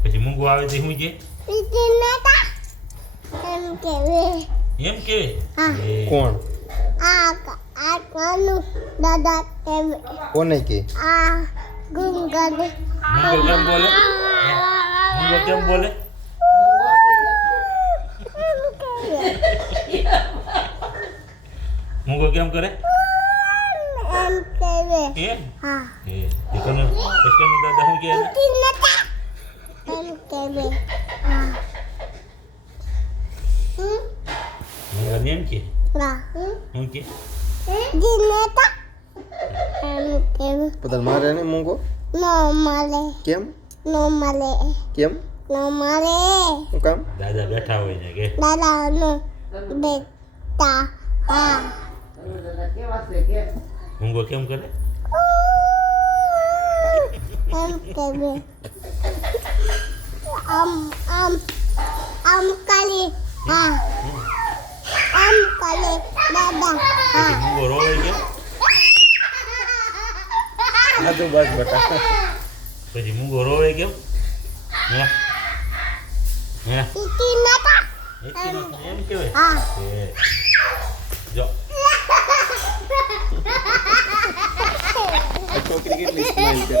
પછી મૂંગું આવે તે શું છે એમ કે. કોણ આ આ કોનું કે મૂંગો કેમ બોલે મૂંગો કેમ બોલે મૂંગો કેમ કરે એમ કેવે એમ હા એ તે કનો કસ્ટમર દાદા શું કહે એને? પીતી નતા એમ કેવે હા હમ મૂંગા એમ કે ના હમ શું કે જી નતા એમ કેવે પોતાને મારે ને મૂંગો નો મળે કેમ નો મળે કેમ નો મળે શું કામ દાદા બેઠા હોય ને કે દાદા નો બેટા હા મૂંગો કેમ કરે? એમ કરે આમ આમ આમ કરે હા. આમ કરે દાદા હા. મૂંગો રોવે કે? ના તો બસ બટા. પછી મુંગો રોવે કેમ? હે હે એમ કહેવાય. હા. Sikit